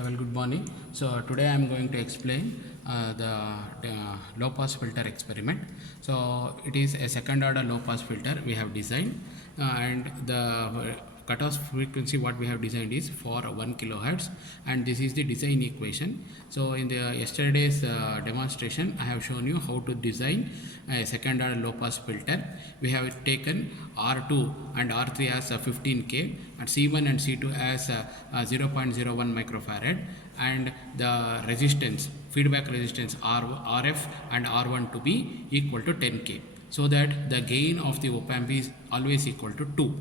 So, well, good morning. So, today I am going to explain the low pass filter experiment. So, it is a second order low pass filter we have designed, and the cutoff frequency what we have designed is for 1 kilohertz, and this is the design equation. So, in the yesterday's demonstration, I have shown you how to design a second order low pass filter. We have taken R2 and R3 as 15K, and C1 and C2 as 0.01 microfarad, and the resistance, feedback resistance RF and R1 to be equal to 10K, so that the gain of the op-amp is always equal to 2.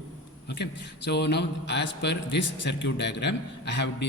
Okay, so now as per this circuit diagram, I have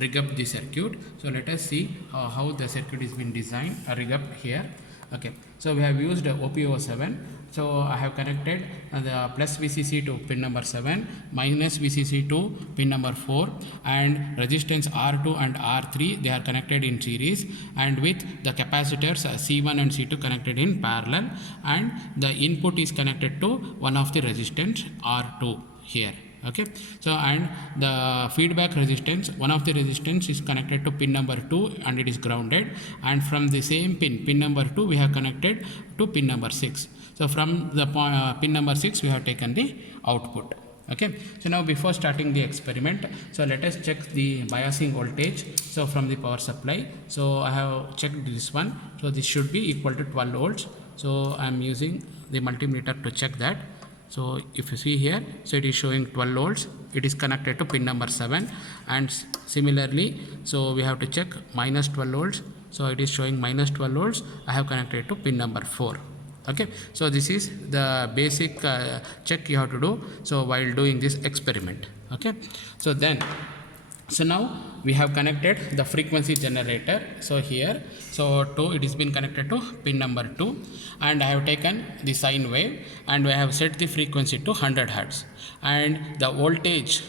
rigged up the circuit. So let us see how the circuit is been designed, rigged up here. Okay, so we have used OPO7. So I have connected the plus VCC to pin number 7, minus VCC to pin number 4, and resistance R2 and R3 they are connected in series, and with the capacitors C1 and C2 connected in parallel, and the input is connected to one of the resistance R2 here. Okay, so and the feedback resistance, one of the resistance is connected to pin number 2 and it is grounded, and from the same pin number 2 we have connected to pin number 6. So from the pin number 6 we have taken the output. Okay, so now before starting the experiment, so let us check the biasing voltage. So from the power supply, so I have checked this one, so this should be equal to 12 volts. So I am using the multimeter to check that. So if you see here, so it is showing 12 volts, it is connected to pin number 7, and similarly, so we have to check minus 12 volts, so it is showing minus 12 volts, I have connected to pin number 4. Okay, so this is the basic check you have to do, so while doing this experiment. Okay, so now we have connected the frequency generator. So here, so it is been connected to pin number 2, and I have taken the sine wave and I have set the frequency to 100 hertz, and the voltage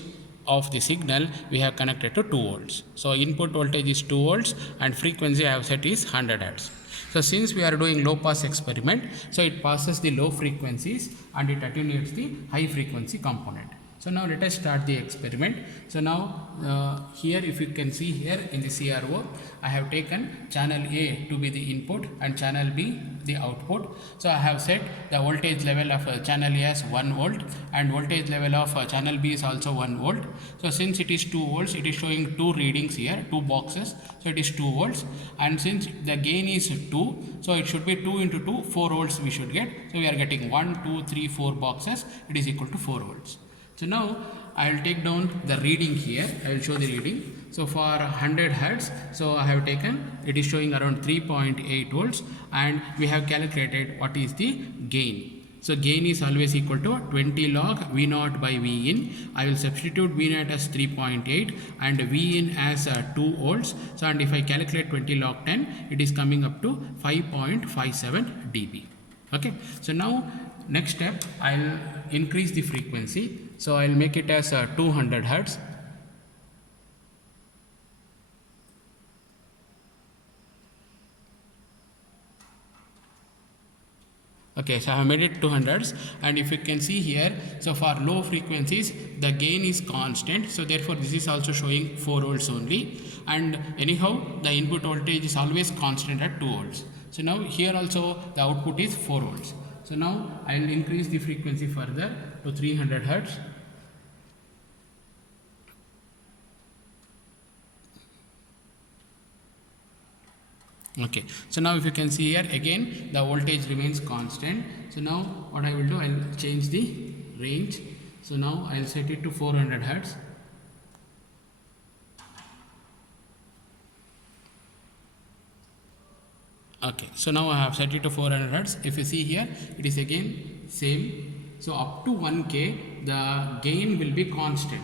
of the signal we have connected to 2 volts. So input voltage is 2 volts and frequency I have set is 100 hertz. So since we are doing low pass experiment, so it passes the low frequencies and it attenuates the high frequency component. So now let us start the experiment. So now here, if you can see here in the CRO, I have taken channel A to be the input and channel B the output. So I have set the voltage level of channel A as 1 volt and voltage level of channel B is also 1 volt. So since it is 2 volts, it is showing 2 readings here, 2 boxes. So it is 2 volts, and since the gain is 2, so it should be 2 into 2, 4 volts we should get. So we are getting 1, 2, 3, 4 boxes, it is equal to 4 volts. So now I will take down the reading here. I will show the reading. So for 100 hertz, so I have taken, it is showing around 3.8 volts, and we have calculated what is the gain. So gain is always equal to 20 log V0 by Vin. I will substitute V0 as 3.8 and Vin as 2 volts. So and if I calculate 20 log 10, it is coming up to 5.57 dB. Okay. So now next step, I'll increase the frequency. So I'll make it as 200 hertz. Okay, so I have made it 200, and if you can see here, so for low frequencies the gain is constant, so therefore this is also showing 4 volts only, and anyhow the input voltage is always constant at 2 volts. So now here also the output is 4 volts. So now I will increase the frequency further to 300 hertz. Okay, so now if you can see here, again the voltage remains constant. So now what I will do, I will change the range. So now I will set it to 400 hertz. Okay, so now I have set it to 400 hertz. If you see here, it is again same. So up to 1K the gain will be constant.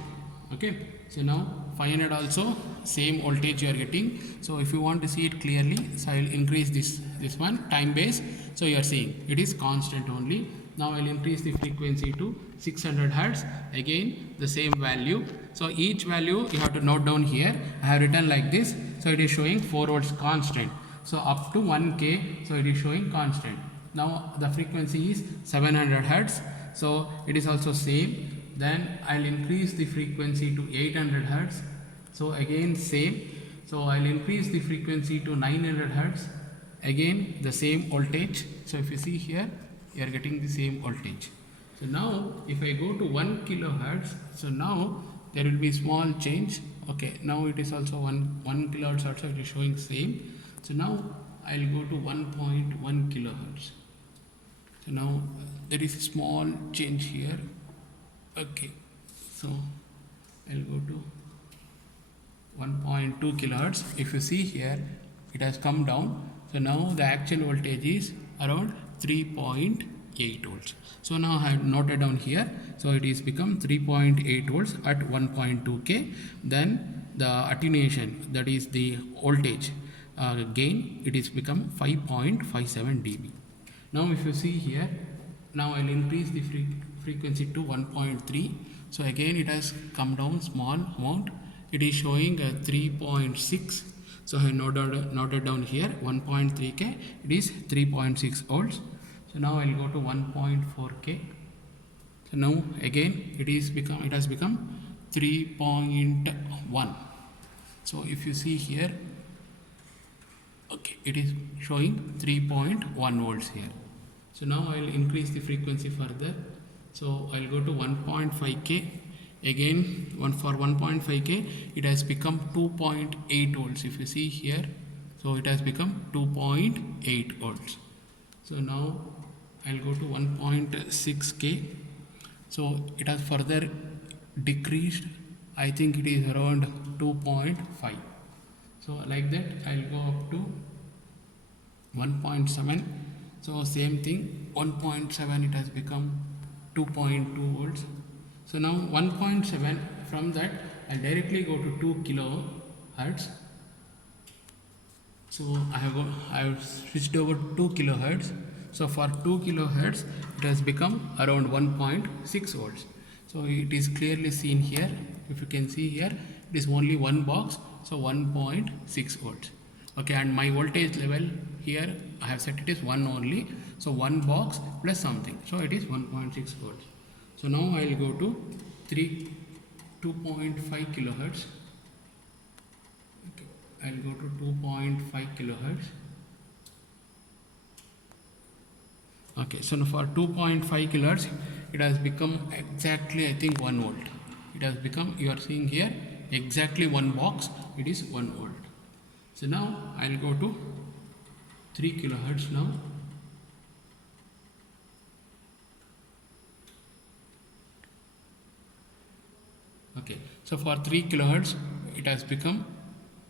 Okay, so now 500 also same voltage you are getting. So if you want to see it clearly, so I will increase this one time base. So you are seeing it is constant only. Now I will increase the frequency to 600 hertz. Again the same value. So each value you have to note down here. I have written like this. So it is showing 4 volts constant. So up to 1K, so it is showing constant. Now the frequency is 700 hertz. So it is also same. Then I'll increase the frequency to 800 hertz. So again same. So I'll increase the frequency to 900 hertz. Again the same voltage. So if you see here, you are getting the same voltage. So now if I go to 1 kilohertz, so now there will be small change. Okay, now it is also 1 kilohertz also, it is showing same. So now I'll go to 1.1 kilohertz. So now there is a small change here. Okay, so I'll go to 1.2 kilohertz. If you see here, it has come down. So now the actual voltage is around 3.8 volts. So now I have noted down here. So it is become 3.8 volts at 1.2 k. Then the attenuation, that is the voltage gain, it is become 5.57 dB. Now if you see here, now I'll increase the frequency to 1.3. So again it has come down small amount. It is showing 3.6. So I noted down here 1.3 k, it is 3.6 volts. So now I'll go to 1.4 k. So now again it has become 3.1. So if you see here, okay, it is showing 3.1 volts here. So now I'll increase the frequency further. So I'll go to 1.5 k. Again for 1.5 k, it has become 2.8 volts. If you see here, so it has become 2.8 volts. So now I'll go to 1.6 k. So it has further decreased. I think it is around 2.5. So like that I'll go up to 1.7. So same thing, 1.7 it has become 2.2 volts. So now 1.7, from that I'll directly go to 2 kilohertz. So I have switched over to 2 kilohertz. So for 2 kilohertz it has become around 1.6 volts. So it is clearly seen here. If you can see here, it is only one box, so 1.6 volts. Okay, and my voltage level here I have set it is 1 only, so one box plus something, so it is 1.6 volts. So now I will go to 2.5 kilohertz. Okay, I will go to 2.5 kilohertz. Okay, so now for 2.5 kilohertz, it has become exactly, I think, 1 volt. It has become, you are seeing here, exactly one box, it is 1 volt. So now I will go to 3 kilohertz now. Okay, so for 3 kilohertz, it has become,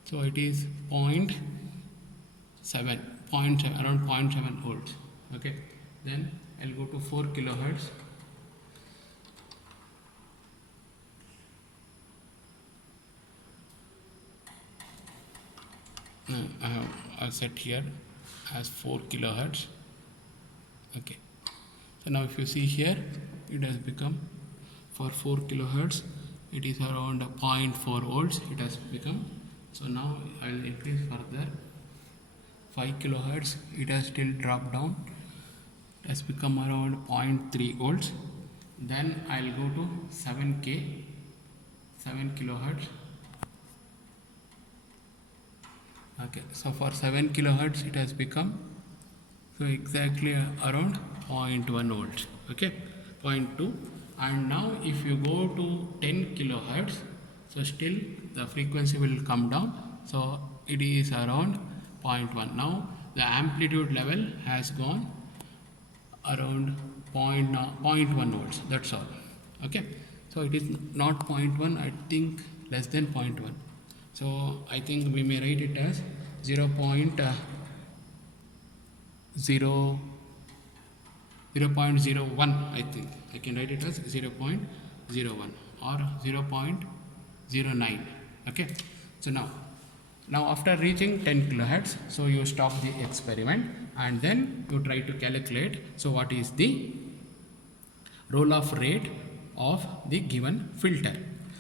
so it is 0.7, around 0.7 volts. Okay, then I'll go to 4 kilohertz. I have set here as 4 kilohertz. Okay, so now if you see here, it has become, for 4 kilohertz, it is around 0.4 volts it has become. So now I will increase further. 5 kilohertz, it has still dropped down, it has become around 0.3 volts. Then I will go to 7 kilohertz. Okay, so for 7 kilohertz it has become, so exactly around 0.1 volts. Okay, 0.2. And now if you go to 10 kilohertz, so still the frequency will come down, so it is around 0.1. Now the amplitude level has gone around 0.1 volts, that's all. Okay, so it is not 0.1, I think less than 0.1. So I think we may write it as 0.01. I think I can write it as 0.01 or 0.09. Okay, so now after reaching 10 kilohertz, so you stop the experiment and then you try to calculate, so what is the roll-off rate of the given filter.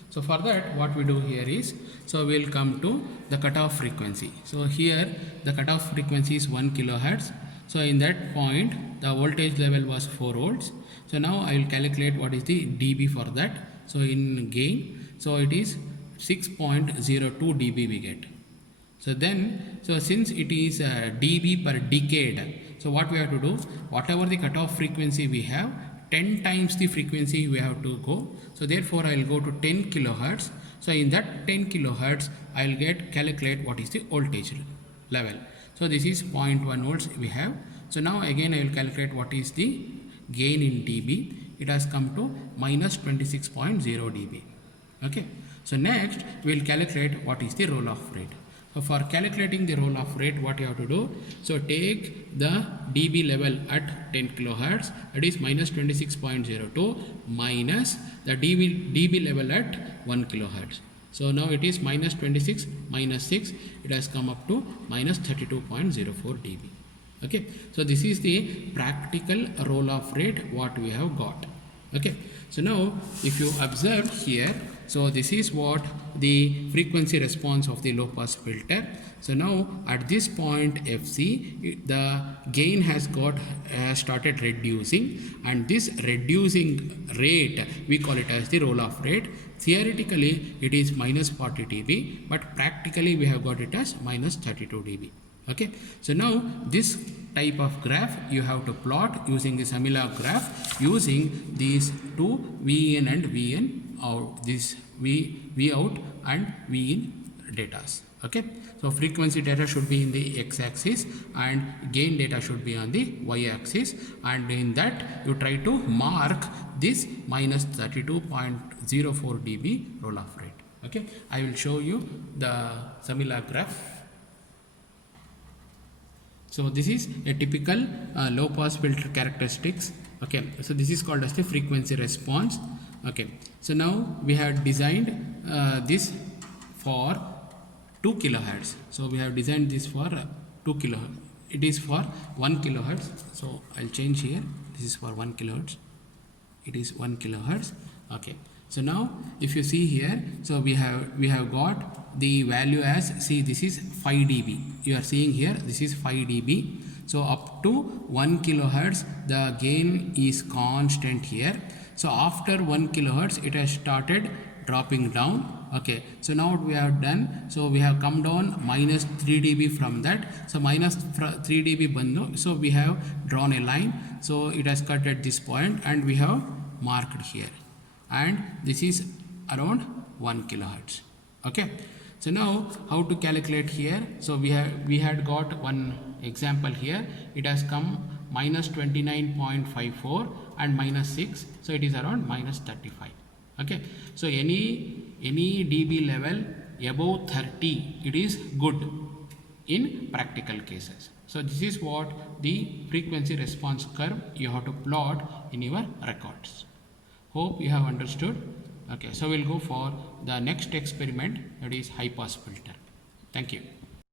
So for that, what we do here is, so we will come to the cutoff frequency. So here the cutoff frequency is 1 kilohertz. So in that point the voltage level was 4 volts. So now I will calculate what is the dB for that. So in gain, so it is 6.02 dB we get. So then, so since it is dB per decade, so what we have to do, whatever the cutoff frequency we have, 10 times the frequency we have to go. So therefore I will go to 10 kilohertz. So in that 10 kilohertz, I will calculate what is the voltage level. So this is 0.1 volts we have. So now again I will calculate what is the gain in dB. It has come to minus 26.0 dB. Okay. So next we will calculate what is the roll-off rate. So for calculating the roll-off rate, what you have to do, so take the dB level at 10 kilohertz, that is minus 26.02 minus the dB level at 1 kilohertz. So now it is minus 26 minus 6, it has come up to minus 32.04 dB. Okay, so this is the practical roll-off rate what we have got. Okay, so now if you observe here, so this is what the frequency response of the low pass filter. So now at this point FC, the gain has started reducing, and this reducing rate we call it as the roll off rate. Theoretically it is minus 40 dB, but practically we have got it as minus 32 dB. Okay, so now this type of graph you have to plot using the Samila graph using these two V in and V in out, this V out and V in datas. Okay, so frequency data should be in the x axis and gain data should be on the y axis, and in that you try to mark this minus 32.04 dB roll off rate. Okay, I will show you the Samila graph. So this is a typical low pass filter characteristics. Okay, so this is called as the frequency response. Okay, so now we have designed this for 2 kilohertz. So we have designed this for 2 kilohertz. It is for 1 kilohertz. So I'll change here. This is for 1 kilohertz. It is 1 kilohertz. Okay. So now if you see here, so we have got the value as, see, this is 5 dB. You are seeing here, this is 5 dB. So up to 1 kilohertz the gain is constant here. So after 1 kilohertz it has started dropping down. Okay, so now what we have done, so we have come down minus 3 dB from that. So minus 3 dB bando. So we have drawn a line. So it has cut at this point and we have marked here, and this is around 1 kilohertz. Okay, so now how to calculate here? So we had got one example here. It has come minus 29.54 and minus 6, so it is around minus 35. Okay, so any dB level above 30, it is good in practical cases. So this is what the frequency response curve you have to plot in your records. Hope you have understood. Okay, so we'll go for the next experiment, that is high pass filter. Thank you.